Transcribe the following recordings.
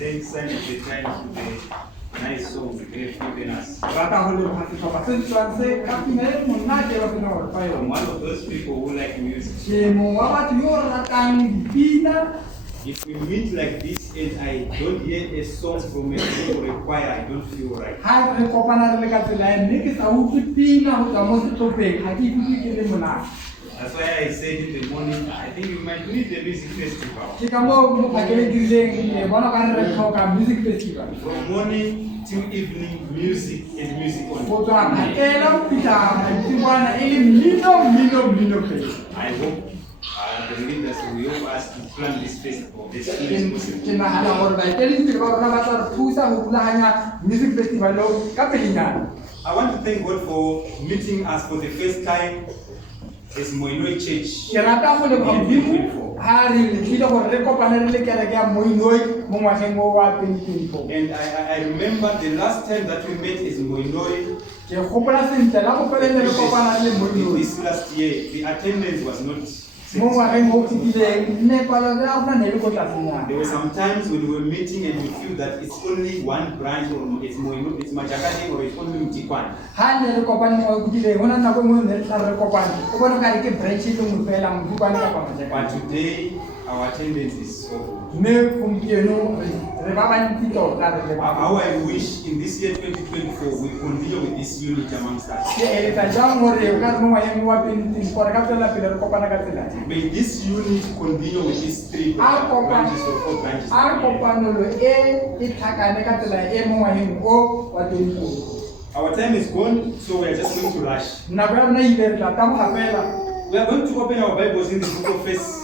thanks some of the time to the nice songs they've given us. I'm one of those people who like music. If we meet like this and I don't hear a song from a group or a choir, I don't feel right. That's why I said in the morning, I think you might need the music festival. From morning till evening, music and music only. I hope the leaders will help us to plan this festival. This is I want to thank God for meeting us for the first time as Moinoi Church. And I remember the last time that we met as Moinoi. This last year, the attendance was not. There were some times when we were meeting and we feel that it's only one branch, or it's Majakane, or it's only Mtikwan. But today, our attendance is so good. How I wish in this year 2024 we continue with this unity amongst us. May this unity continue with these three branches or four branches. Our time is gone, so we are just going to rush. We are going to open our Bibles in the book of First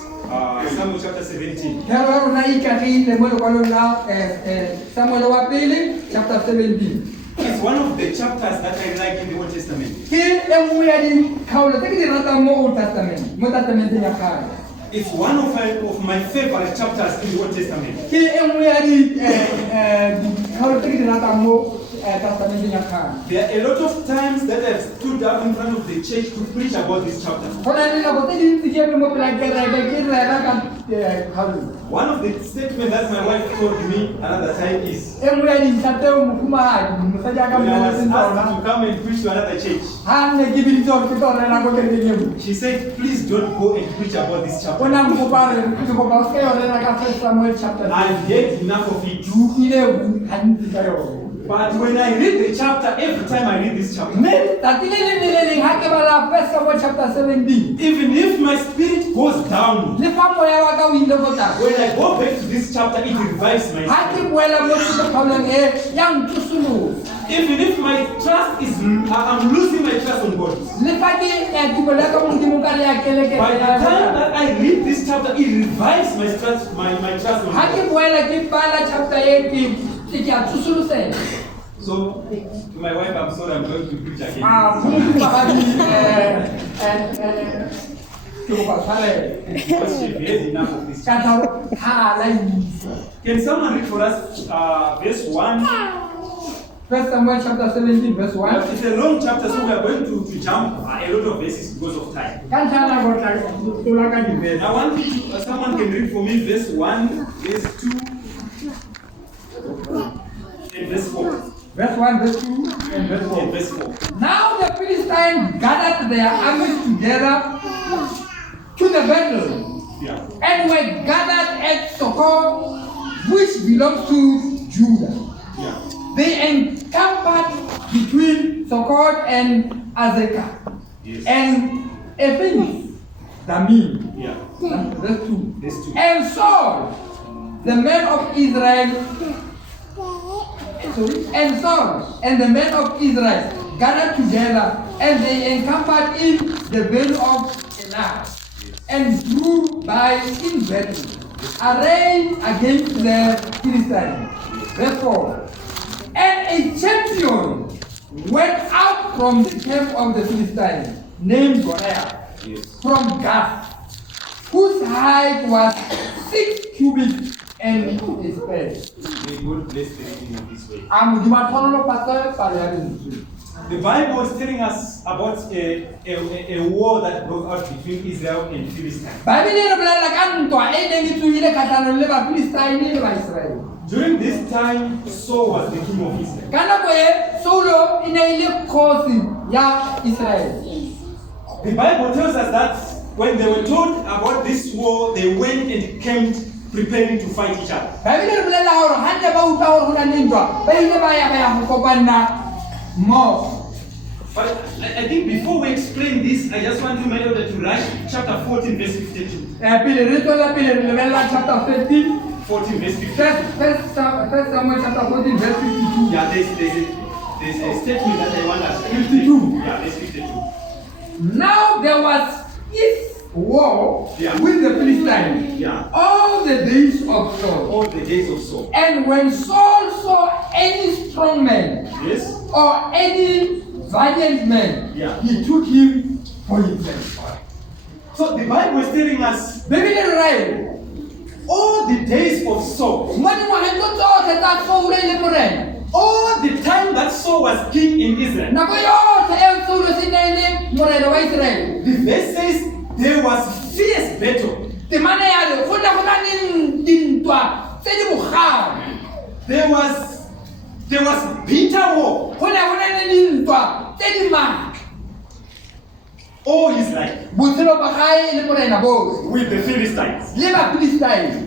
Samuel chapter 17. It's one of the chapters that I like in the Old Testament. It's one of my favorite chapters in the Old Testament. There are a lot of times that I've stood up in front of the church to preach about this chapter. One of the statements that my wife told me another time is, when I was asked to come and preach to another church, she said, please don't go and preach about this chapter. I've heard enough of it. But when I read the chapter, every time I read this chapter, even if my spirit goes down, when I go back to this chapter, it revives my spirit. Even if my trust is, I'm losing my trust on God. By the time that I read this chapter, it revives my trust, my trust on God. So, to my wife, I'm sorry, I'm going to preach again. Because she heard enough of this chapter. Can someone read for us verse 1? First Samuel chapter 17, verse 1. Well, it's a long chapter, so we are going to jump a lot of verses because of time. I want you to, someone can read for me verse 1, verse 2, and verse 4. Verse 1, verse 2, and verse 4. And verse 4. Now the Philistines gathered their armies together to the battle, and were gathered at Sokoh, which belongs to Judah. They encamped between Sokoh and Azekah, and Ephes, Damim. Verse 2. And Saul, the man of Israel, and Saul and the men of Israel gathered together, and they encamped in the valley of Elah, and drew by in battle, arrayed against the Philistines. Verse 4. And a champion went out from the camp of the Philistines, named Goliath, from Gath, whose height was 6 cubits and his bed. May God bless the reading of this way. The Bible is telling us about a war that broke out between Israel and Philistines. kgatlhanong le Bafilistine le Baiseraele. During this time, Saul was the king of Israel. Ka nako e Saulo e ne e le kgosi ya Israele. The Bible tells us that when they were told about this war, they went and camped preparing to fight each other. Baebile re bolela gore ha ne ba utlwa gore go na le ntwa ba ile ba ya go kopana mmogo. But I think before we explain this, I just want to make sure that to rush chapter 14, verse 52. Pele re tswela pele re lebelela chapter 13, 14, verse 52. First Samuel chapter 14 verse 52. Yeah, there's a statement that I want us to 52. Yeah, verse 52. Now there was this war Yeah. with the Philistines Yeah. all the days of Saul. All the days of Saul. And when Saul saw any strong man Yes? or any valiant man, Yeah. he took him for himself. So the Bible is telling us Bebele re rae, all the days of Saul, mo dingwageng tso tsotlhe tsa Saulo e le morena, all the time that Saul was king in Israel, nako yotlhe e Saulo se ne e le morena wa Israele, the verse says there was fierce battle. temane ya re go ne go na le dintwa tse di bogale, There was bitter war. go ne go na le dintwa tse di maatla. All Israel Botshelo ba gae le morena botlhe with the Philistines. le Bafilistine.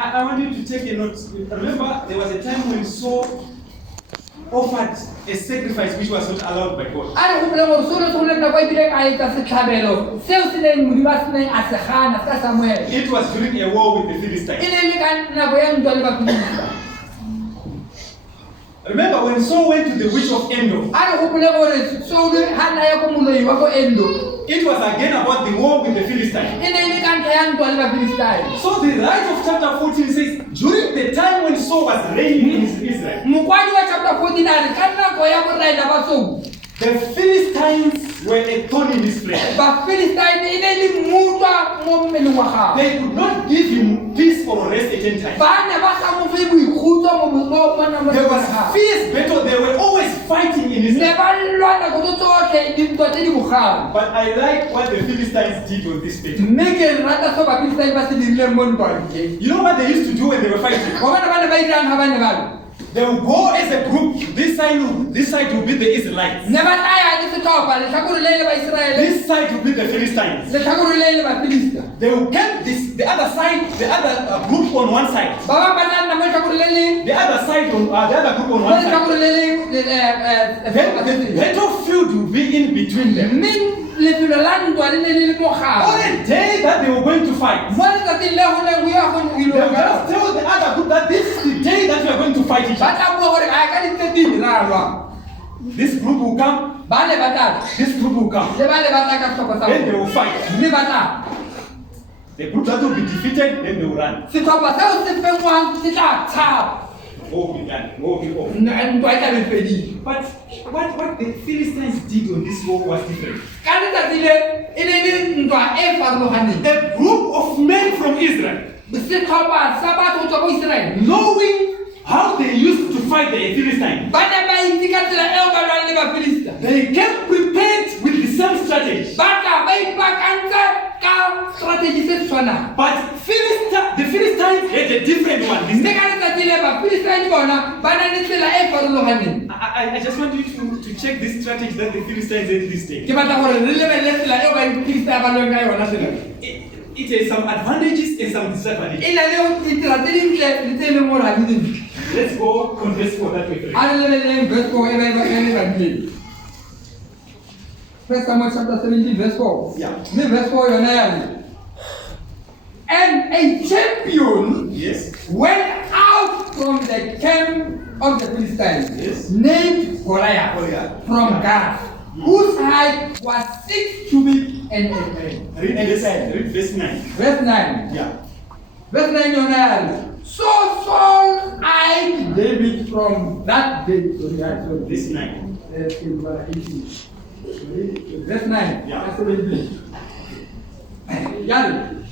I want you to take a note. Remember, there was a time when Saul offered a sacrifice which was not allowed by God. A re gopole gore Saulo se go le nako e bileng a etsa setlhabelo seo se neng Modimo a se neng a se gana ka Samuele. It was during a war with the E Philistines. ne e le ka nako ya ntwa le Bafilistine. Remember when Saul went to the witch of Endor, A re gopole gore Saulo ha na ya ko moloi wa ko Endo, it was again about the war with the Philistines. e ne e le ka ntlha ya ntwa le Bafilistine. So the writer of chapter 14 says, during the time when Saul was reigning in Israel, Mokwadi wa chapter 14 a re ka nako ya borena ba Saulo, the Philistines were a thorn in his flesh. Bafilistine e ne e le mmutlwa mo mmeleng wa gagwe. They could not give him peace or rest at any time. Ba ne ba sa mo fe boikhutso mo There was fierce battle. They were always fighting in ne Israel. ba lwa nako tso tsotlhe dintwa tse di bogale. But I like what the Philistines did on this battle. Mme ke rata se Bafilistine ba se dirileng mo ntwang e. You know what they used to do when they were fighting? Go bona ba ne ba irang ha ba ne ba lwa. They would go as a group. This side will be the Israelites. Ne ba tlaya le setlhopha letlhakore le le Baiseraele, This side will be the Philistines. letlhakore le le Bafilista. They will camp the other side, the other group on one side. Ba bang ba nna mo letlhakore le leng, The other side on the other group on mo one side. letlhakore le leng Then the battlefield will be in between them. mme lefelo la ntwa le ne le le mo On gare. a day that they were going to fight, Mo letsatsing le go neng go ya go they will just tell the other group that this is the day that we are going to fight each ba other. tla bua gore a ka di-13 ra lwa. This group will come, Ba le ba tla this group will come. le ba le ba tla ka setlhopha sa Then they bone. will fight. Mme ba tla The group that will be defeated, then they will run. setlhopha seo se fengwang se tla tshaba. Go be done. Go be over. Ntwa e tla be fedile. But what the Philistines did on this war was different. Ka letsatsi le e ne le ntwa e farologaneng. A group of men from Israel, Setlhopha sa batho go tswa ko Iseraele knowing how they used to fight the Philistines, ba ne ba itse ka tsela eo ba lwang le Bafilista. they came prepared with the same strategy. Ba tla ba ipaakantse ka strategy se se tshwanang. But the Philistines had a different one. Mme ka letsatsi le Bafilistine bona ba na le tsela e farologaneng. I just want you to check this strategy that the Philistines had this day. Ke batla gore re lebelele tsela eo Bafilista ba lwang ka yona tsela. It has some advantages and some disadvantages. E na le ditsela tse dintle le tse e leng gore ga di dintle. Let's go confess for that way. A re lebeleleng verse 4 e ba e badileng. First Samuel chapter 17 verse 4. Yeah. Mme verse 4 yona ya re, and a champion Yes. went out from the camp of the Philistines, Yes. named Goliath, Goliath. from Yeah. Gath, whose height was 6 cubits and a third. Read verse 9. Verse 9. Yeah. Verse 9 yona ya re, so Saul eyed David from that day. Sorry. Verse 9. Verse 9. Yeah. Yari.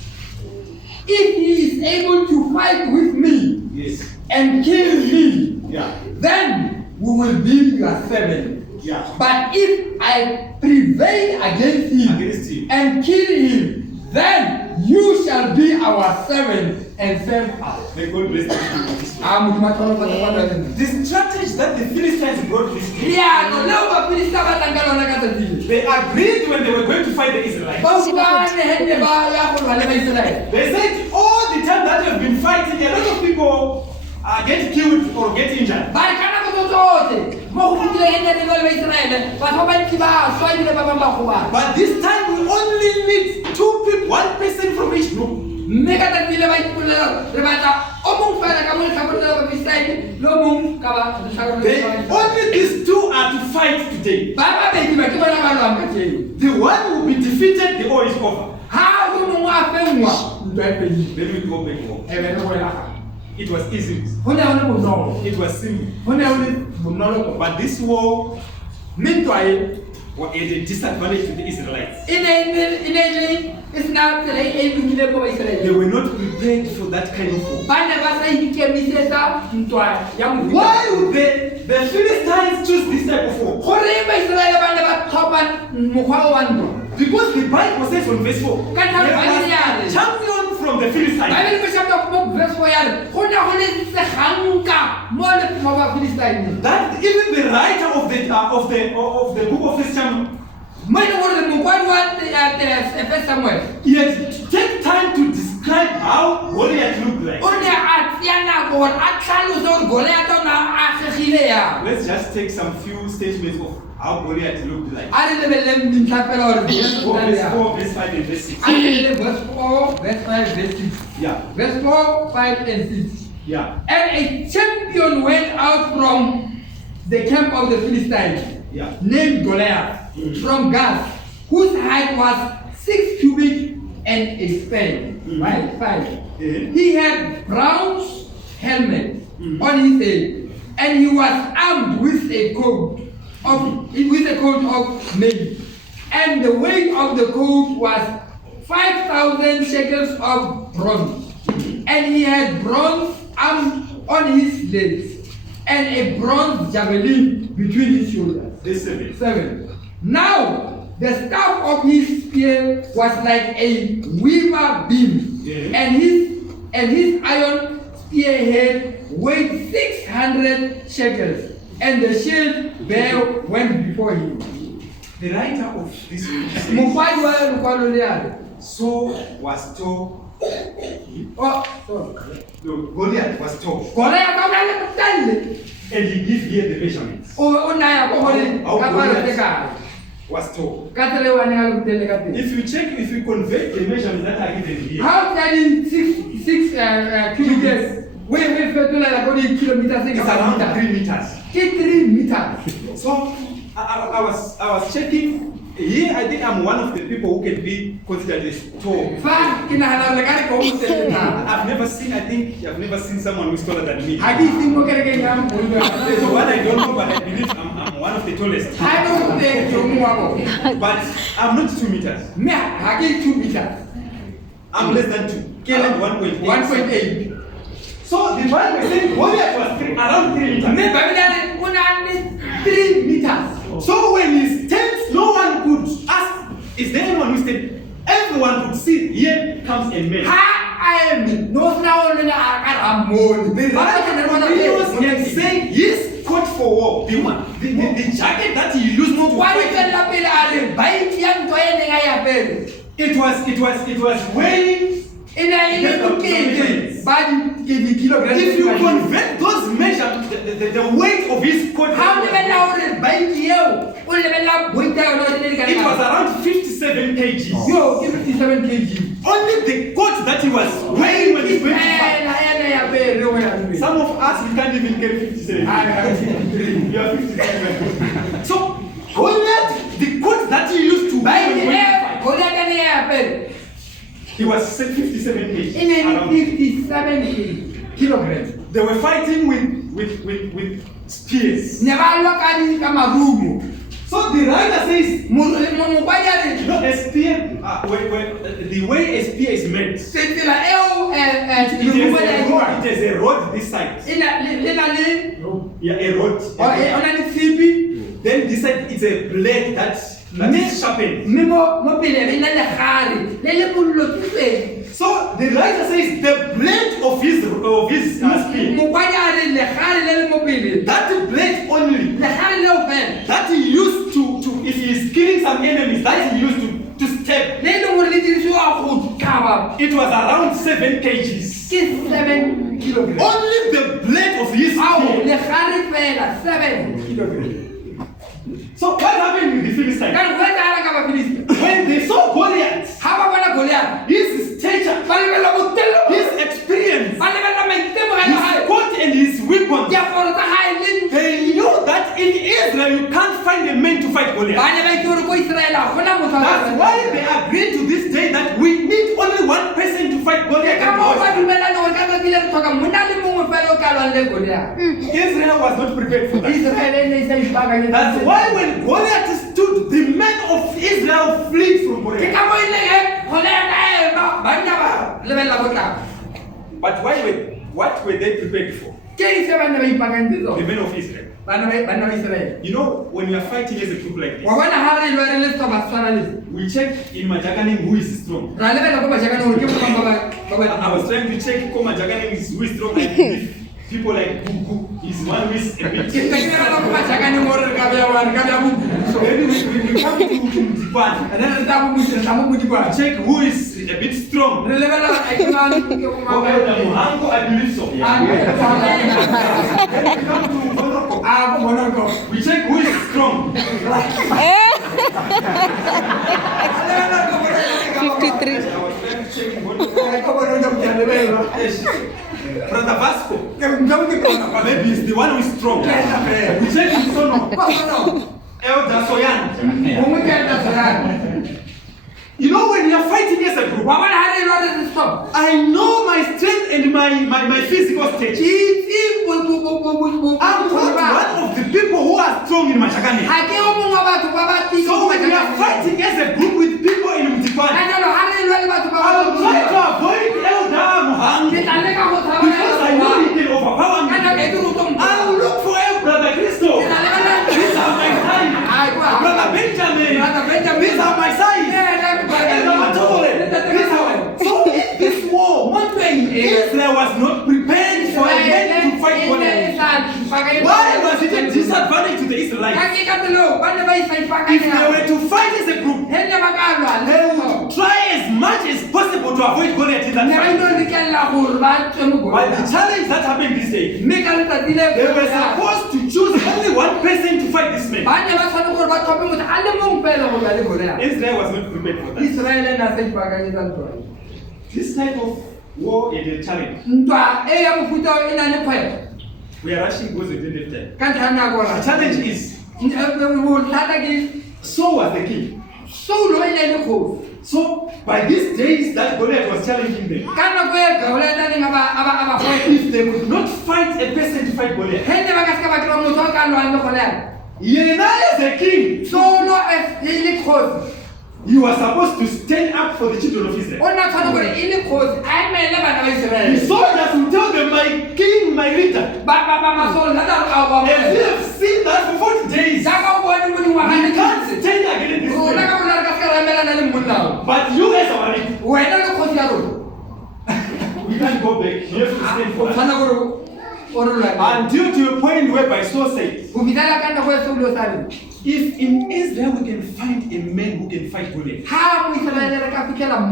If he is able to fight with me Yes. and kill me, Yeah. then we will be your family. Yeah. But if I prevail against him Against him. and kill him, then you shall be our servant and serve us. May God bless them. The The strategy that the Philistines brought this day, they agreed when they were going to fight the Israelites. They said all the time that you've been fighting, a lot of people get killed or get injured. But this time we only need 2 people, 1 person from each group. Only these 2 are to fight today. The one will be defeated, the war is over. Then we go back home. It was easy. It was simple. But this war was a disadvantage to the Israelites. They were not prepared for that kind of war. Why would the Philistines choose this type of war? Because the Bible says on verse 4, there was a champion from the Philistines. That even the writer of the book of First Samuel, he had to take time to describe how Goliath looked like. Let's just take some few statements of how Goliath looked like. Verse 4, verse 5 and verse 6. Verse 4, verse 5, verse 6. Yeah. Verse 4, 5 and 6. Yeah. And a champion went out from the camp of the Philistines, named Goliath, from Gath, whose height was 6 cubits and a span. Right, 5. He had bronze helmet on his head, and he was armed with a coat of mail, and the weight of the coat was 5,000 shekels of bronze, and he had bronze arms on his legs, and a bronze javelin between his shoulders. 7. Now the staff of his spear was like a weaver beam, and his iron spearhead weighed 600 shekels, and the shield bearer went before him. The writer of this book says, Saul was tall. Goliath was tall. And he gives here the measurements. Goliath was tall. If you convert the measurements that are given here, how can 6 kilometers? It's around 3 meters. 3 meters. So I was checking. Here, I think I'm one of the people who can be considered as tall. I've never seen someone who's taller than me. So what I don't know, but I believe I'm one of the tallest. But I'm not 2 meters. 2 meters. I'm less than 2. I'm 1.8. 1.8. So the Bible says Goliath was around 3 meters. 3 meters. So when he stands, no one could ask, is there anyone who stands? Everyone could see, here comes a man. But he saying he's caught for war. The jacket that he used to fight, it was weighing. If you convert those measures, the weight of his coat, it was around 57 kg. 57 kg. Only the coat that he was wearing when he went to fight. Some of us, we can't even carry 57. You are 57. So, Goliath, the coat that he used to wear when he went to fight, he was 57 kg. 57 kilograms. They were fighting with spears. So the writer says, a spear, the way a spear is made, it is a rod this side. Yeah, a rod. Then this side, it's a blade that that is sharpened. So the writer says the blade of his spear, that blade only, that he used to if he is killing some enemies, that he used to stab. It was around 7 kgs. 7 kilograms. Only the blade of his spear. 7 kilograms. So what happened with the Philistines? When they saw Goliath, his stature, his experience, his coat and his weapons, they knew that in Israel you can't find a man to fight Goliath. That's why they agreed to this day that we need only one person to fight Goliath. Israel was not prepared for that. That's why when Goliath stood, the men of Israel fled from Goliath. But what were they prepared for? The men of Israel. You know, when you are fighting as a group like this, we check in Majaganim who is strong. I was trying to check who Majaganim is who is strong. And if people like Gugu is one who is a bit. So anyway, when you come to Japan, check who is a bit strong. I believe so. We check who is strong. 53. Brother Vasco, maybe he's the one who is strong. We check his son, Elder Soyan. You know, when you are fighting as a group, I know my strength and my physical state. I'm not one of the people who are strong in Machakane. So when you are fighting as a group with people in Mtikwane, I'll try to avoid Elder Muhangi because I know he can overpower me. I'll look for Brother Christo. These are my side. Brother Benjamin. These are my side. So in this war, Israel was not prepared for a man to fight Goliath. Why was it a disadvantage to the Israelites? If they were to fight as a group, they would try as much as possible to avoid Goliath in that fight. But the challenge that happened this day, they were supposed to choose only one person to fight this man. Israel was not prepared for that. This type of war is a challenge. We are rushing goes at the end of time. The challenge is, so was the king. So by these days that Goliath was challenging them, if they could not fight a person to fight Goliath, Yenaiah the king, you are supposed to stand up for the children of Israel. The soldiers will tell them, my king, my leader. If you have seen that for 40 days, you can't stand against this man. But you as our leader, we can't go back. You have to stand for that. Until to a point whereby Saul said, if in Israel we can find a man who can fight Goliath, I'm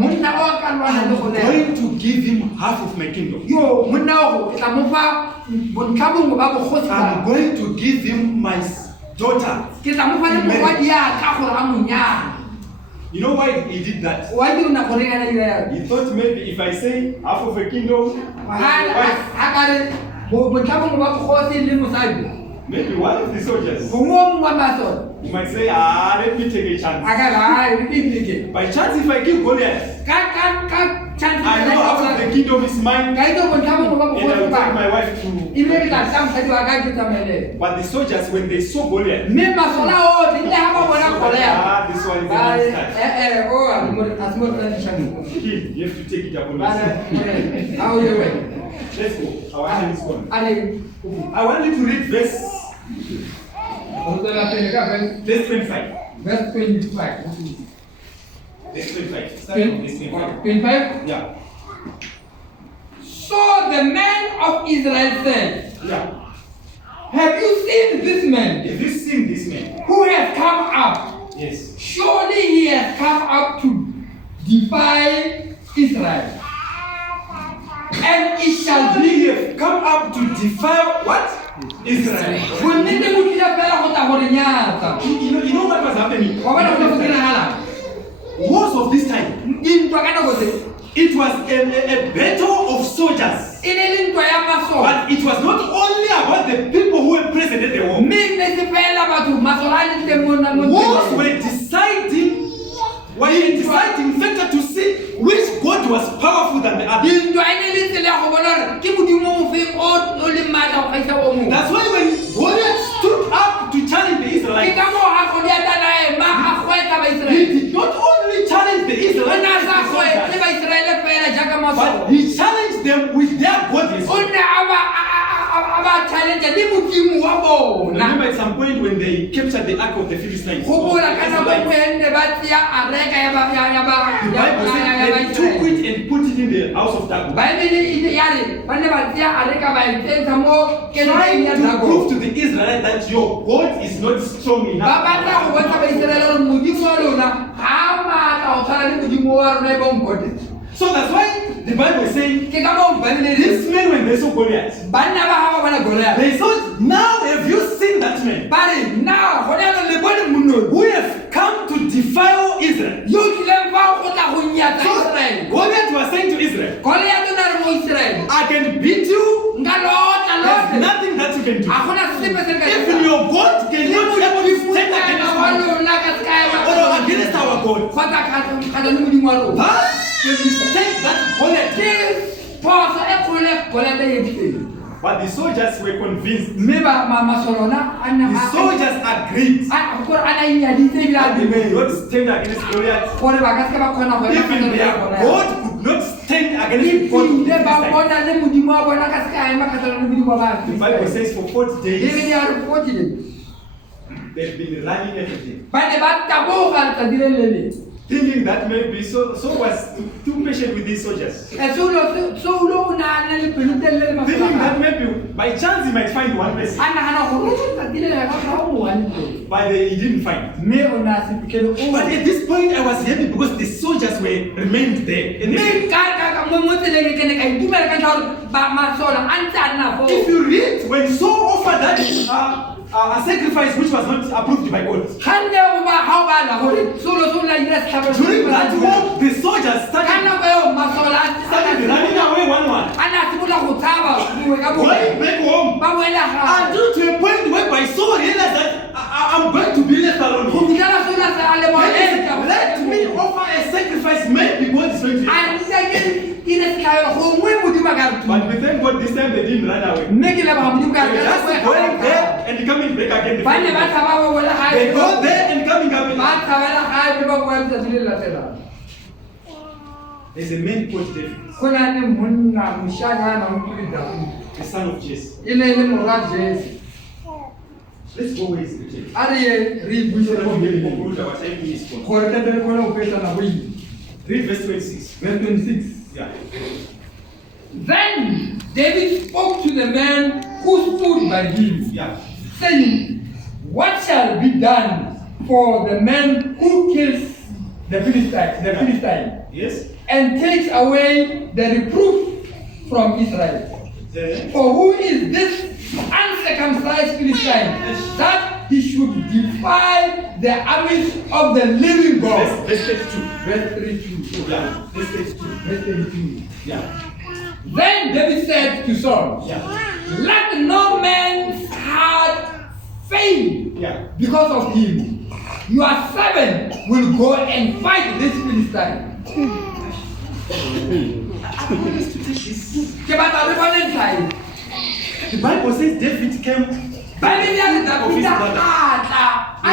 going to give him half of my kingdom. I'm going to give him my daughter. You know why he did that? He thought maybe if I say half of a kingdom, maybe one of the soldiers, you might say, let me take a chance. By chance, if I kill Goliath, I know half of the kingdom is mine, and I will take my wife to. But the soldiers, when they saw Goliath, this one is the you have to take it upon yourself. Let's go. Our time is gone. I want you to read verse 25. verse 25. Verse 25. Starting from verse 25. 25. Yeah. So the men of Israel said, Yeah. have you seen this man Have you seen this man? who has come up? Yes. Surely he has come up to defy Israel. And it shall Surely be he have come up to defile what? Israel. bonnete mo tlile fela go tla gore nyatsa. You know what was happening? Wa bona go diragala. Most of this time, Dintwa ka nako tse it was a battle of soldiers. e ne le ntwa ya masola. But it was not only about the people who were present at the war. Mme e ne se fela batho masola a le teng mo Wars were deciding factor to see which God was powerful than the other. dintwa e ne le tsela ya go bona gore ke modimo o feng o le maatla go gaisa o mongwe. That's why when Goliath stood up to challenge the Ke Israelites, ka moo ga Goliata a ema a gwetla he Baiseraele. did not only challenge the O Israelites, ne a sa with the gwetse soldiers, Baiseraele fela jaaka masola. but he challenged them with their bodies. O ne a ba challenge le modimo wa bona. Remember at some point when they captured the ark of the Philistines, Gopola ka nako e nngwe the e ne ba tseya areka ya Bible said they took Baiseraele. it and put it in the house of Dagon, Baebele e ya re ba ne ba tseya areka ba e tsentsa mo kelong trying ya to prove Dagon. to the Israelites that your God is not strong Ba enough. batla go bontsha Baiseraele gore modimo wa lona ga a maatla go tshwana le modimo wa rona e bong godetse. So that's why the Bible is saying, Ke ka moo Baebele e re these men, when they saw Goliath, banna ba ga ba bona Goliata. they thought, now have you seen that man Ba re na gone jaanong le bone monnong who have come to defile Israel? yo o tlileng fa go tla go nyatsa So Israele. Goliath was saying to Israel, Goliata o na re mo Israele I can beat you, nka lotla there's lotlhe. nothing that you can do. A gona sepe se re ka se Even etsang. your God cannot able to stand Wa against you lona ka se ka ema or against our God. kgotsa kgatlha le modimo wa rona. That's the mistake that Goliath did. Ke phoso e kgolo e Goliata e etseng. But the soldiers were convinced. Mme masole ona The soldiers agreed. gore a na inyaditse ebile a That they dumele would not stand against Goliath. gore ba ka se ke ba kgona go ema Even kgatlhanong their le Goliata. God could not stand against God. Ebile ba bona le modimo wa bona ka se ka ema kgatlhanong le modimo wa The Bible Bafilisita. says for 40 Ebile days ya re 40 days. they've been running every day, Ba ne ba taboga letsatsi le le leng. thinking that maybe so was too patient with these soldiers. Saulo o ne a na le pelo telele le masoba Thinking a that gagwe. maybe by chance he might find one person. A nagana gore letsatsi le le ka ga o mo wantle. But he didn't find. Mme o ne a se fitlhele o But at this point I was happy because the soldiers were remained there. And mme ka mo tseleng ke ne ka itumela ka ntlha gore ba masola a ntse a nna foo. if you read when Saul offered that a sacrifice which was not approved by God, Hande o ba ha o bala gore Saulo la ira setlhabo. during that war the soldiers Ka started nako eo masola running away one. a ne a simolola go tshaba bongwe ka Going bongwe. back home. Ba boela gae. Until to a point whereby Saul realized that I'm going to be left alone Go here. fitlhela Saulo a se a lemoga Let me offer a sacrifice. Maybe God is going to. a ntse ke ire setlhabelo gongwe modimo a ka re But thusa. we thank God this time they didn't run away. Mme ke leboga modimo ka They re were just going there and coming back again. ba ne ba tshaba ba boela They gae. go there and coming Ba back. tshabela gae mme ba boela letsatsi le le latelang. There's a man called David, Go na le monna moshanyana o kile Dafidi. the son of Jesse. E ne le morwa Jese. Let's go where is the A re ye re buise text. go Really pele conclude our time is gone. gore tle re kgone go fetsa nako ile. Read verse 26. Verse 26. Yeah. Then David spoke to the man who stood by him, Yeah. saying, what shall be done for the man who kills the Philistine, Yes. and takes away the reproof from Israel? The, For who is this uncircumcised Philistine that he should defy the armies of the living God? verse 32. Verse 32. Yeah. Verse 32. Verse 32. Yeah. Then David said to Saul, Yeah. let no man's heart fail Yeah. because of him. Your servant will go and fight this Philistine. I want us to take this. Ke batla re bone ntlha e. The Bible says David came. Baebele ya re Dafita a tla a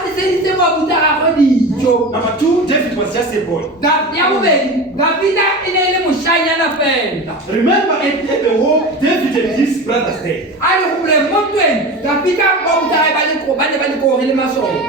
tliseditse mabuta a gagwe dijo. Number 2, David was just a boy. Ya bobedi, Dafita e ne e le moshanyana fela. Remember at the war, David and his brothers there. A re gopole mo ntweng Dafita mabuta a ba ne ba le kore le masoba.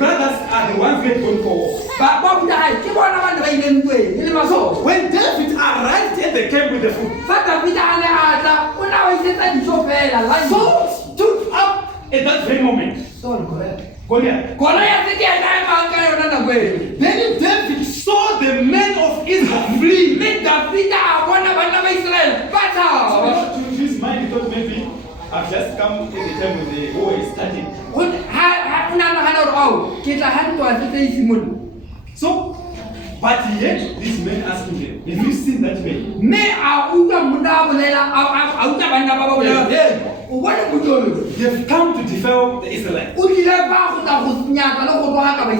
brothers are the ones who had gone for war. Ba buta hai ke bona ba ba ile ntwe ile maso. When David arrived at the camp with the food, Fa David a ne a tla o na wa isetsa dijo fela la. Saul stood up at that very moment. Saul correct. Goliath. Goliath ke na ma ka yona na kwe. Then David saw the men of Israel flee. Me David a bona bana ba Israel. Bata. To his mind, he thought maybe I've just come at the time when the war is starting. So, but yet this man asking them, have you seen that man? They've come to defile the Israelites.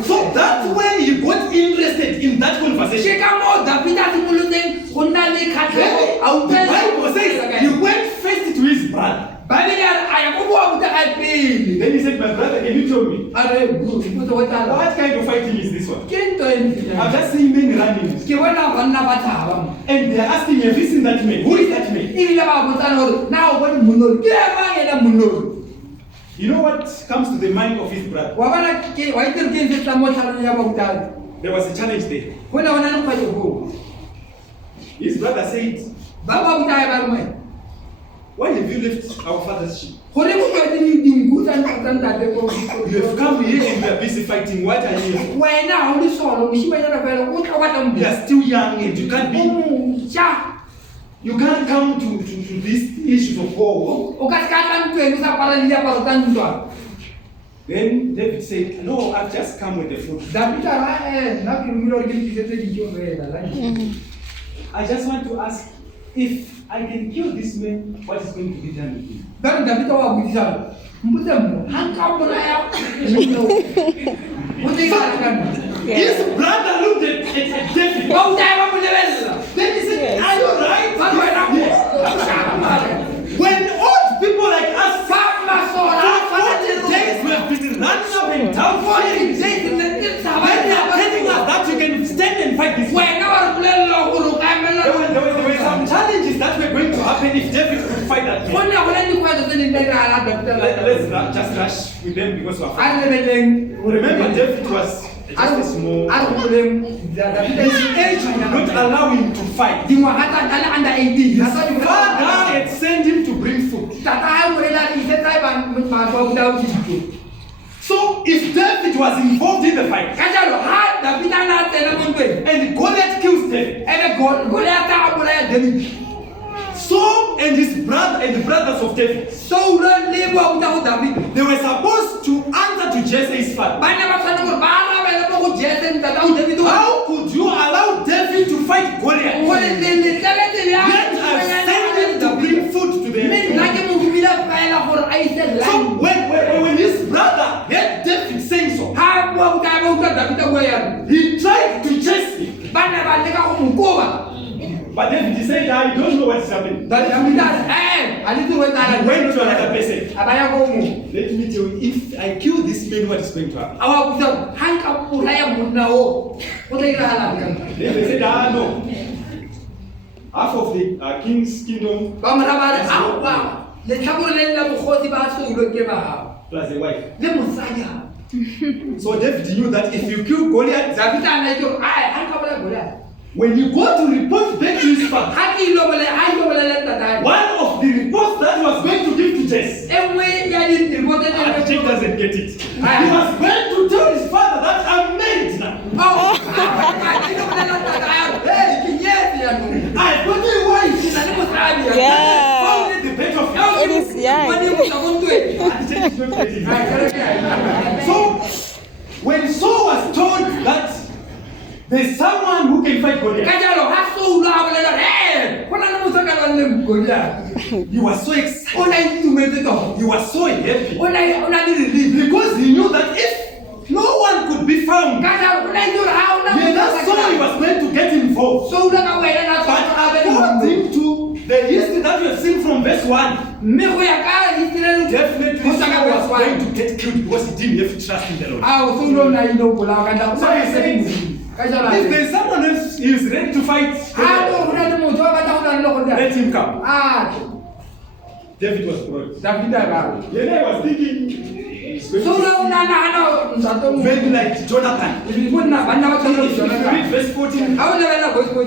So that's when he got interested in that conversation. The Bible says he went first to his brother. Then he said, my brother, can you tell me? What kind of fighting is this one? I've just seen men running. And they're asking, have you seen that man? Who is that man? You know what comes to the mind of his brother? There was a challenge there. His brother said, why have you left our father's sheep? You have come here and we are busy fighting. What are you? You are still young and you can't be. You can't come to these issues of war. Then David said, no, I've just come with the food. I just want to ask, if I can kill this man, what is going to be done with him? His brother looked at David. Then he said, are you right? When old people like us, days we have been running up and down for him, when they are telling us that you can stand and fight this way. There were some challenges that were going to happen if David could fight that man. Let's just rush with them because we are fighting. Remember, David was just a small. His age would not allow him to fight. His father had sent him to bring food. So if David was involved in the fight, and Goliath kills David, Saul and his brother and the brothers of David, they were supposed to answer to Jesse's father. How could you allow David to fight Goliath? Yet I've sent him to bring food to them. So when his brother heard David saying so, he tried to chase him. But David said, I don't know what's happening. He went to another person. Let me tell you, if I kill this man, what is going to happen? Then they said, no. Half of the king's kingdom plus a wife. So David knew that if you kill Goliath, when you go to report back to his father, one of the reports that he was going to give to Jesse, Jesse doesn't get it. He was going to tell his father that I'm married now. I got a wife. Yeah. The bed of It is So when Saul was told that there's someone who can fight Goliath, he was so excited. He was so happy because he knew that if no one could be found, then that's so he was going to get involved. But according to the history that we have seen from verse 1, definitely Saul was going to get killed because he didn't have trust in the Lord. So he said, if there's someone else who is ready to fight, let him come. David was brought. I was thinking, Men like Jonathan. If you read verse 14,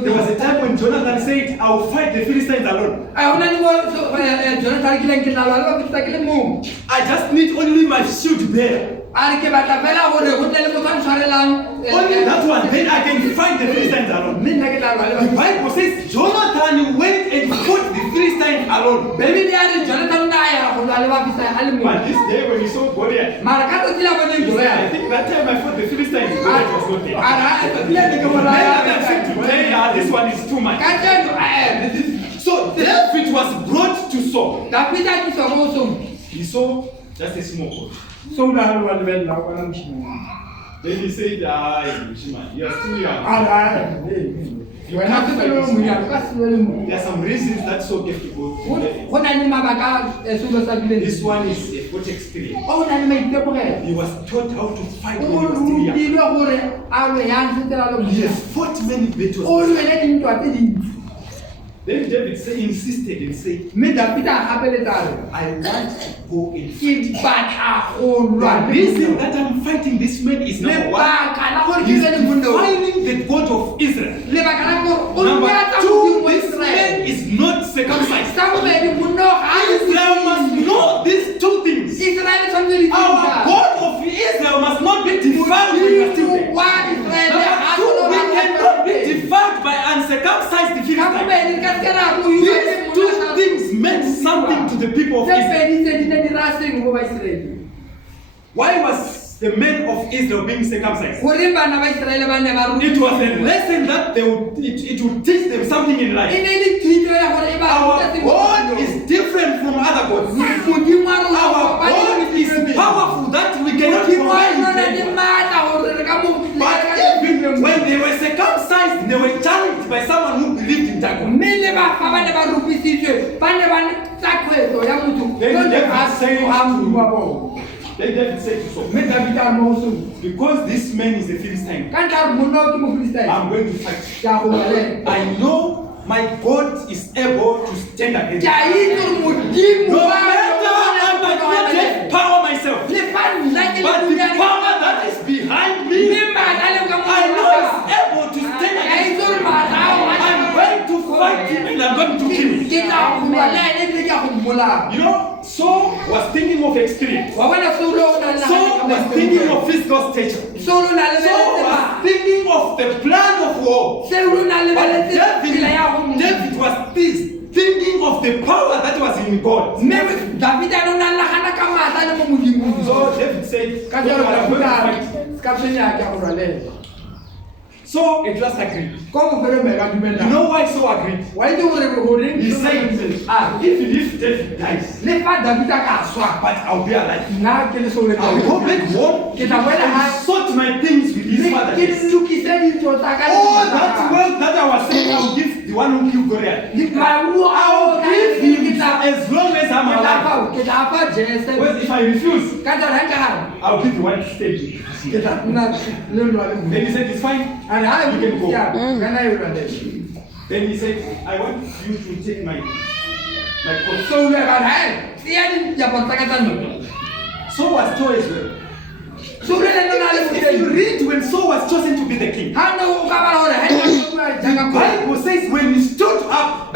there was a time when Jonathan said, I will fight the Philistines alone. I just need only my shield bearer. Only that one, then I can fight the Philistines alone. The Bible says Jonathan went and fought the Philistines alone. But this day when he saw Goliath, I think that time I fought the Philistines, Goliath was not there. Today, this one is too much. So David was brought to Saul. He saw just a small boat. Then he said, Shima, you are still young. You can't fight this man. There are some reasons that Saul gave to go to David. This one is a good experience. He was taught how to fight when he was still young. He has fought many battles. Then David insisted and said, I want to go and fight. The reason that I'm fighting this man is number one, he's defiling the God of Israel. Number two, this man is not circumcised. Israel must know these two things. Our God of Israel must not be defiled when you are still there. Number two, we cannot be defiled by uncircumcised Philistines. These two things meant something to the people of Israel. Why was the men of Israel being circumcised? It was a lesson that it would teach them something in life. Our God is different from other gods. Our God is powerful that we cannot But even when they were circumcised, they were challenged by someone who believed in that God. Then David said to Saul, because this man is a Philistine, I'm going to fight. I know my God is able to stand against him. No matter I might not have power myself, but the power that is behind me, I know is able to stand against him. I'm going to fight him and I'm going to kill him. You know, Saul was thinking of experience. Saul was thinking of physical stature. Saul was thinking of the plan of war. But David was thinking of the power that was in God. So David said, so it was agreed. You know why so agreed? He said, if David dies, but I'll be alive. I'll go back home and sort my things with his father. All that wealth that I was saying, I'll give the one who killed Goliath. I'll give him as long as I'm alive. Well, if I refuse, I'll give the one to stay. Then he said, it's fine. You can go. Then he said, I want you to take my coat. So was Saul as well. If you read when Saul was chosen to be the king, the Bible says when he stood up,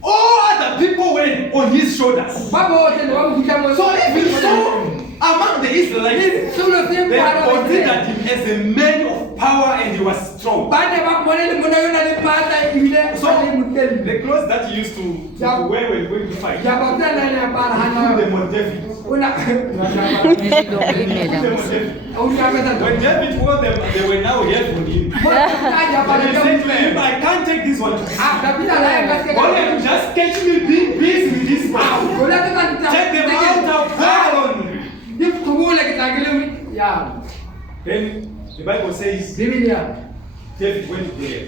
all other people were on his shoulders. So even Saul, among the Israelites, they considered him as a man of power and he was strong. So the clothes that he used to wear when going to fight, he put them on David. When David wore them, they were now here for him. He said to him, I can't take this one. Goliath just catch me being busy with this one. Take them out of Babylon. Then the Bible says David went there.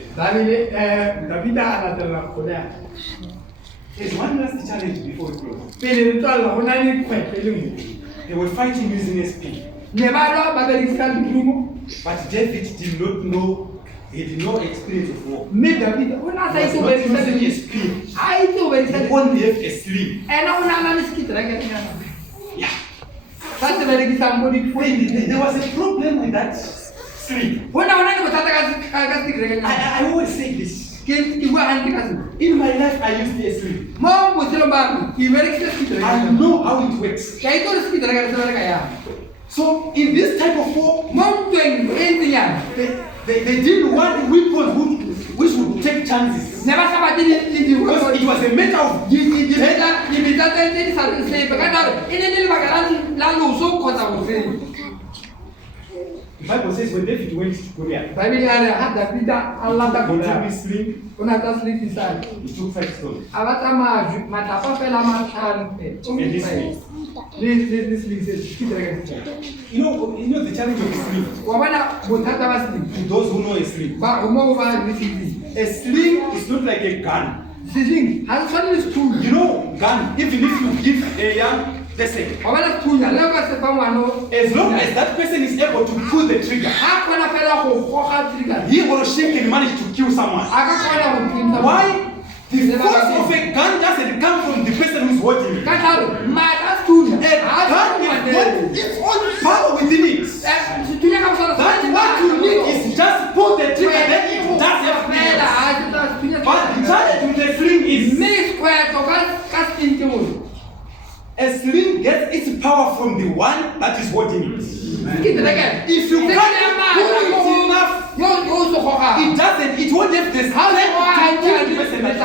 There's one last challenge before we close. They were fighting using a spear. But David did not know, he did not experience of war. He was not using a spear. He only have a sling. Yeah. Sasa berekisa mbodi kweli. There was a problem with that sling. Bona ni bothata ka stick I always say this. ke bua hantle ka seno. In my life, I used a sling. Mo botshelong ba ke berekisa stick I know how it works. ke itse re stick se bereka yang. So in this type of war, Mo ntweng e ntse yang. they didn't want weapons which would take chances. Ne ba sa batle le di Because it was a matter of di beta tse di sa se be ka daro e ne le baka la loso kgotsa go se. The Bible says when David went to Goliath, Bible ya re ha David a lata he took Goliath. his sling, O na ta sling disane. he took 5 stones. A batla maju matapa fela matlhano fe. And this way. This sling se ke direka se. You know the challenge of a sling. Wa bona bothata ba sling. To those who know a sling, Ba mo ba re sling. a sling is not like a gun. Sling ha se tshwane le stool. You know, gun, even if you give a young person, Wa bona stool ya le ka se fa ngwano as long as that person is able to pull the trigger, ha kgona fela go goga trigger. he or she can manage to kill someone. A ka kgona go tinta. Why? The force of a gun doesn't come from the person who's holding it. Ka jalo mata stool. A gun is got its own power within it. That what you need is just pull the trigger, then it does everything else. But the challenge with the sling is a sling gets its power from the one that is holding it. If you can't pull it enough, it doesn't. It won't have the strength to pull the person that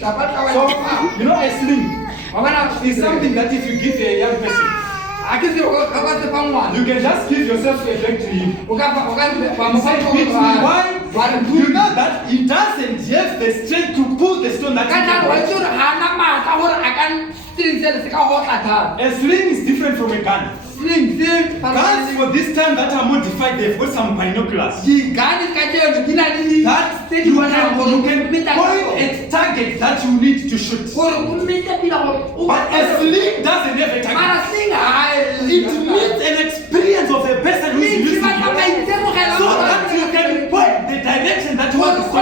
So, you know, a sling is something that if you give a young person, you can just give yourself a back to him. He said, beat me. Why? You know that he doesn't have the strength to pull the stone that he can. A sling is different from a gun. Guns for this time that are modified, they've got some binoculars. That you can point and target that you need to shoot. But a sling doesn't have a target. It needs an experience of a person who is using it. So that you can point the direction that you want to shoot.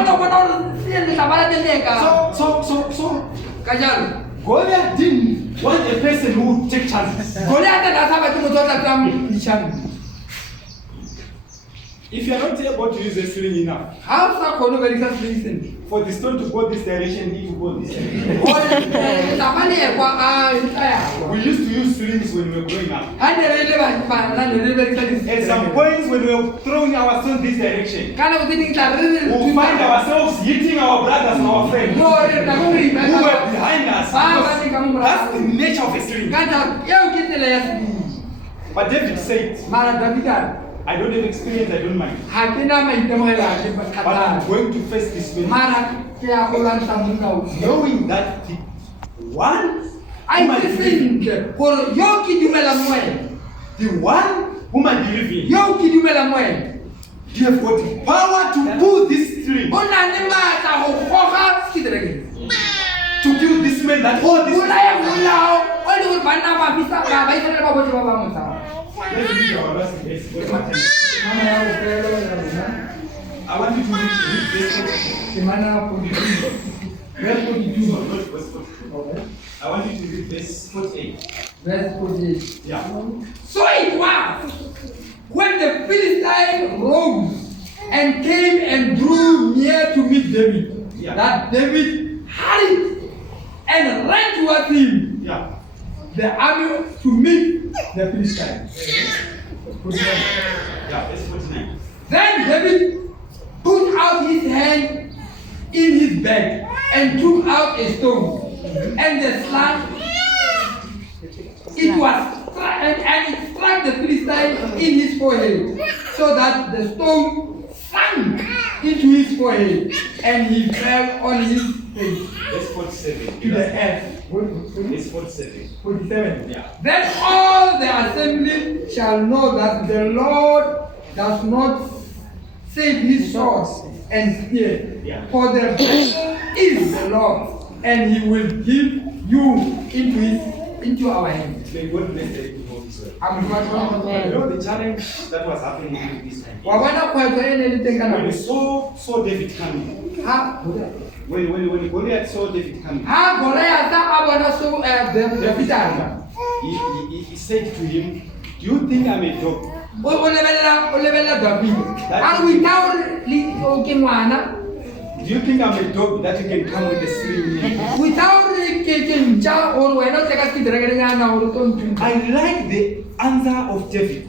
Goliath didn't want a person who would take chances. If you are not able to use a sling enough, for the stone to go this direction, it will go this direction. We used to use slings when we were growing up. At some points when we were throwing our stones this direction, we'll find ourselves hitting our brothers and our friends who were behind us. That's the nature of a sling. But David said, I don't have experience, I don't mind. But I'm going to face this way. Knowing that the one whom I believe in, you have got the power to pull this string, to kill this man that hold this. Let's read our last verse. I want you to read this. I want you to read verse 48. Verse 48. Yeah. So it was when the Philistine rose and came and drew near to meet David, that David hurried and ran towards him. Yeah. The army to meet the Philistine. Yeah, verse 49. Then David put out his hand in his bag and took out a stone, and the slang it was and it struck the Philistine in his forehead, so that the stone sank into his forehead, and he fell on his face Verse 47. to the earth. Verse 47. 47. Yeah. Then all the assembly shall know that the Lord does not save his sword and spear, Yeah. for the battle is the Lord, and he will give you into our hands. May God bless the people of Israel. You know the challenge that was happening in this time. When he saw David coming, when Goliath saw David coming, he said to him, "Do you think I'm a dog?" Do you think I'm a dog that you can come with a sling? I like the answer of David.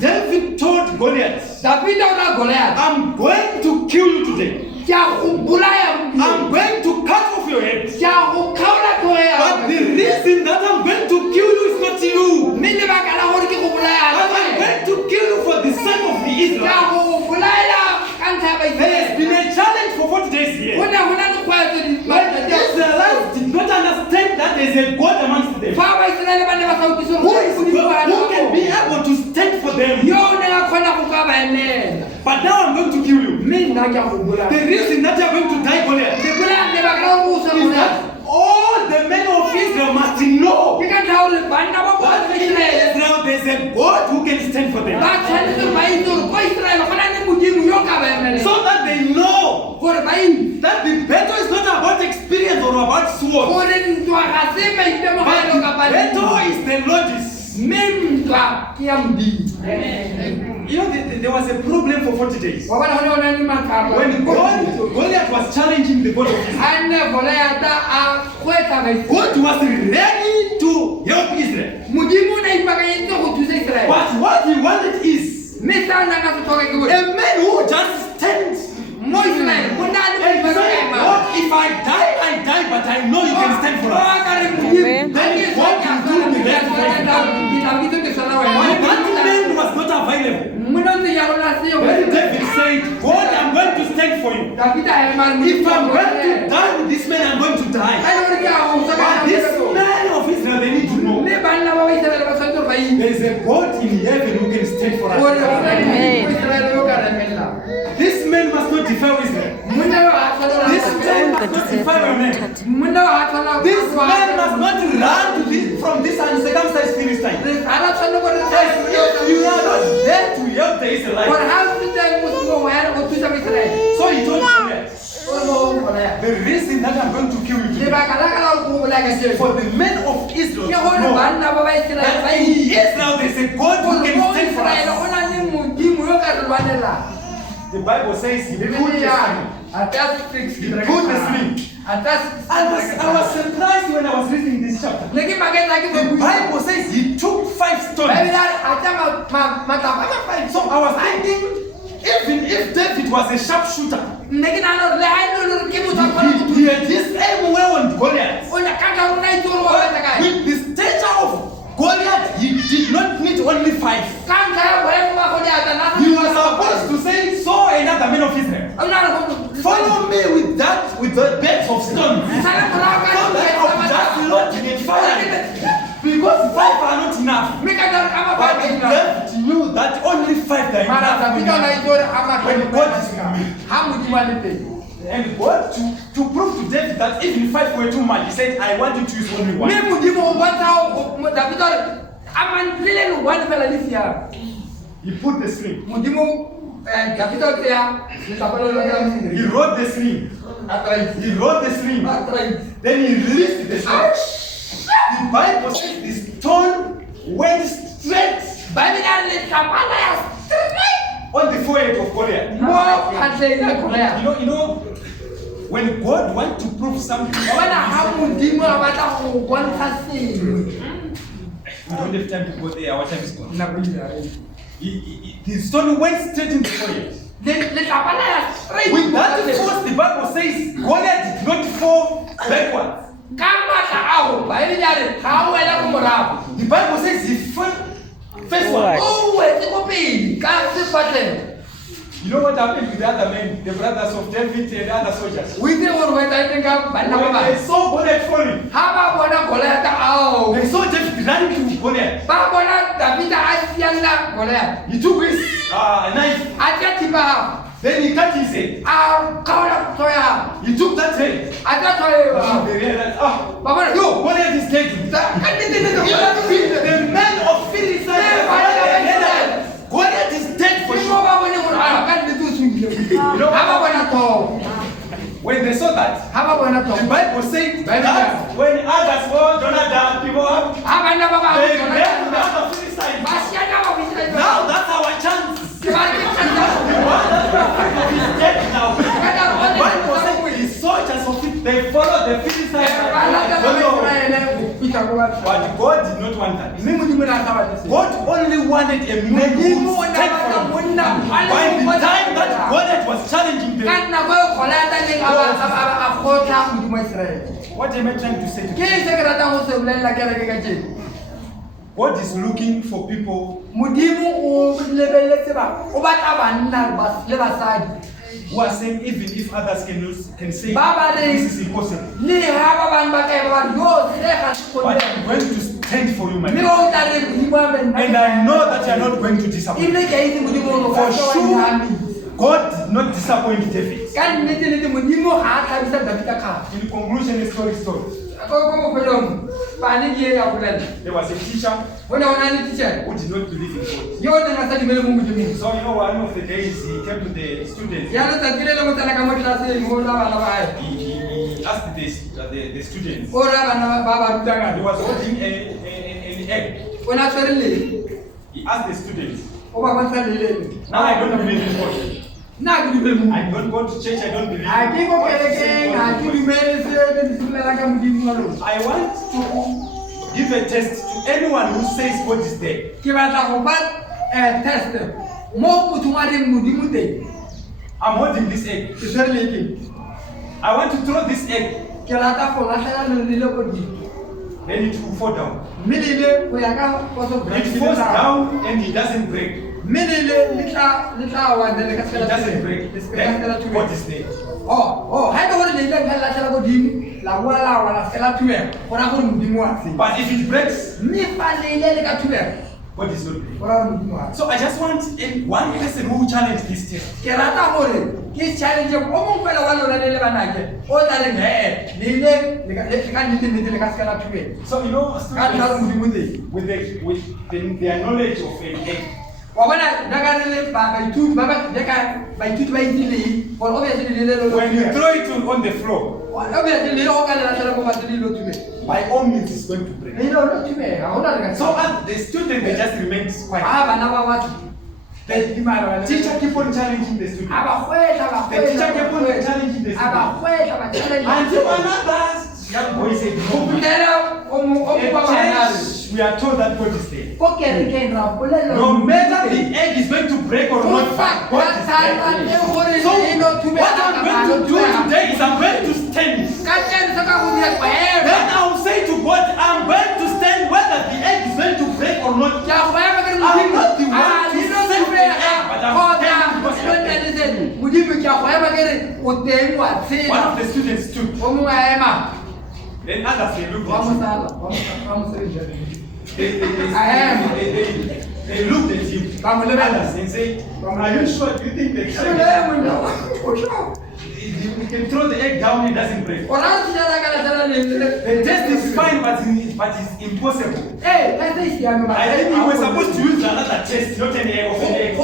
David told Goliath, "I'm going to kill you today. I'm going to cut off your head. But the reason that I'm going to kill you is not you. I'm going to kill you for the sake of the Israel." There has been a challenge for 40 days here. But the Israelites did not understand that there is a God amongst them who can be able to stand for them. But now I'm going to kill you. The reason that you're going to die, Goliath, is that all the men of Israel must know that in Israel there's a God who can stand for them. So that they know that the battle is not about experience or about sword. But the battle is the Lord's. You know, there was a problem for 40 days. When Goliath was challenging the God of Israel, God was ready to help Israel. But what he wanted is a man who just stands. And say, "God, if I die, but I know you can stand for us." Then what you do the rest of the But that man was not available. When David said, "God, I'm going to stand for you. If I'm going to die with this man, I'm going to die." But this man of Israel, they need to know there is a God in heaven who can stand for us. This man must not defile Israel. This man must not defile your name. This man must not run from this uncircumcised Philistine. If you are not there to help the Israelites. So he told Goliath, "The reason that I'm going to kill you today for the men of Israel to know that in Israel there's a God who can stand for us." The Bible says he put the sling. He put the sling. I was surprised when I was reading this chapter. The Bible says he took 5 stones. So I was thinking, even if David was a sharpshooter, he had this aim well on Goliath. With the stature of Goliath, he did not need only 5. He was supposed to say, "So another man of Israel, follow me with the beds of stones, so that of just loading and firing, because 5 are not enough." But David knew that only 5 are enough. When God is and God, to prove to David that even 5 were too much, he said, "I want you to use only 1." He put the sling. He rode the sling. He rode the sling. Then he released the stone. The Bible says the stone went straight on the forehead of Goliath. You know, when God wants to prove something, we don't have time to go there. Our time is gone. The stone went straight into the forehead. With that force, the Bible says Goliath did not fall backwards. The Bible says he fell face one. You know what happened with the other men, the brothers of David and the other soldiers? When they saw Goliath falling, they saw David running to Goliath. He took his knife. Then he cut his head. Soya. He took that head. I got They realized, Baba, no, Goliath is dead. The man of Philistine. Goliath is dead for sure. When they saw that, the Bible said that when others were Jonathan, people up, they ran to the other Philistines. Now that's our chance. The one that is dead now. The Bible said his soldiers of it, they followed the Philistines. But God did not want that. God only wanted a man who would stand for him. By the time that Goliath was challenging them, what am I trying to say to you? God is looking for people who are saying, even if others can say, this is impossible. But I'm going to stand for you, my friend. And I know that you are not going to disappoint me. For sure, God did not disappoint David. In conclusion, the story. There was a teacher who did not believe in God. So one of the days he came to the students. He asked the students. He was holding an egg. He asked the students. Now I don't believe in God. I don't go to church, I don't believe in God. I want to give a test to anyone who says God is dead. I'm holding this egg. I want to throw this egg. Then it will fall down. It falls down and it doesn't break. It doesn't break. Then God is dead. But if it breaks, God is not dead. So I just want one person who challenged this test. So you know, with their knowledge of an egg, when you throw it on the floor, by all means it's going to break. So the student, they just remained quiet. The teacher keep on challenging the student. The teacher keep on challenging the student. Until another young boy said, we are told that God is dead. No matter the egg is going to break or not, God is dead. So what I'm going to do today is I'm going to stand. Then I'll say to God, I'm going to stand whether the egg is going to break or not. I'm not the one to save the egg, but I'm standing. One of the students stood. Then others, they looked at him. They looked at him. Others and said, are you sure? Do you think they can? You can throw the egg down, it doesn't break. The test is fine, but it's impossible. I think we were supposed to use another test, not an egg of an egg.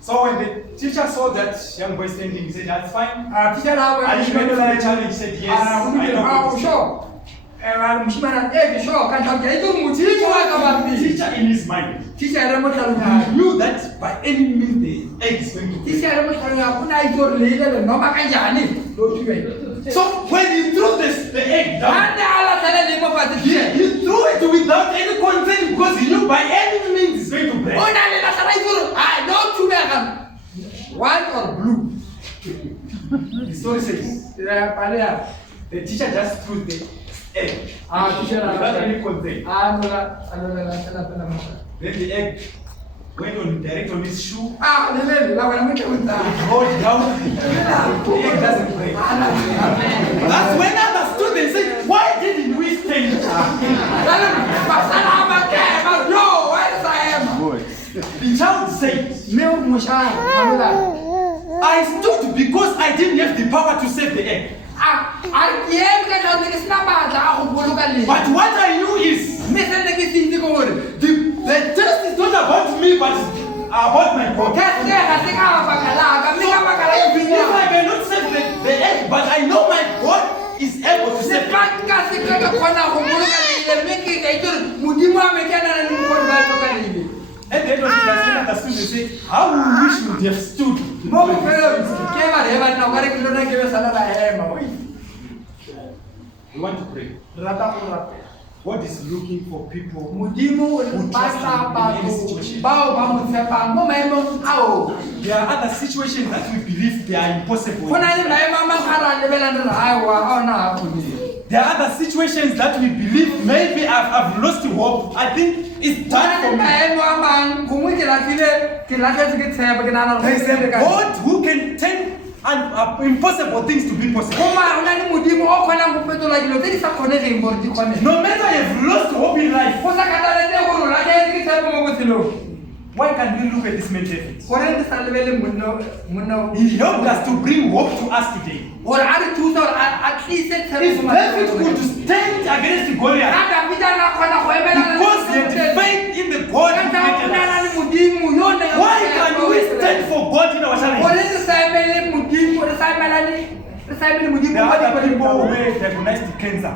So when the teacher saw that young boy standing, he said, that's fine. Are you ready for the challenge? He said, yes. I know. Teacher in his mind knew that by any means the egg is going to break. So when he threw the egg down, he threw it without any concern because he knew by any means it's going to break. White or blue? The story says the teacher just threw the egg without any concern. Then the egg went on direct on his shoe. It rolled down. The egg doesn't break. That's when other students say, why didn't we stand? The child I stood because I didn't have the power to save the egg. But what I knew is the test is not about me, but about my God. If I cannot save the egg, but I know my God is able to save it. At the end of it, I understood they say, how we wish we would have stood. We want to pray. God is looking for people who trust Him in any situation. There are other situations that we believe they are impossible. There are other situations that we believe maybe I've lost hope. I think it's done for me. There is a God who can turn impossible things to be possible. No matter you've lost hope in life, why can't we look at this man David? He helped us to bring hope to us today. If David could stand against Goliath, because he had faith in the God who created us, why can't we stand for God in our challenges? There are other people who were diagnosed with cancer.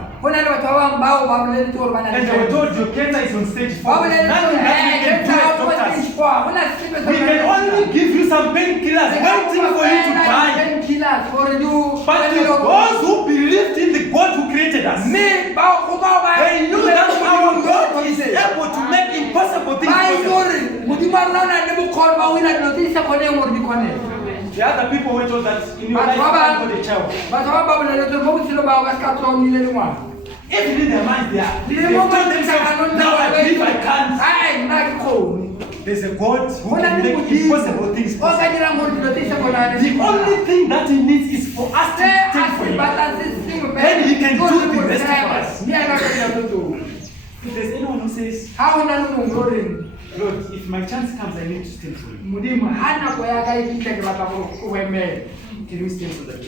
And they were told your cancer is on stage 4. Nothing that we can do as doctors. We can only give you some painkillers waiting for you to die. But those who believed in the God who created us, they knew that our God is able to make impossible things possible. The other people were told that in your life you can't hold a child. Even in their minds, they told themselves, now I believe I can't. There's a God who can make impossible things possible. The only thing that He needs is for us to stand for Him. Then He can do the rest of us. If there's anyone who says, Lord, if my chance comes, I need to stand for You. Can we stand for that?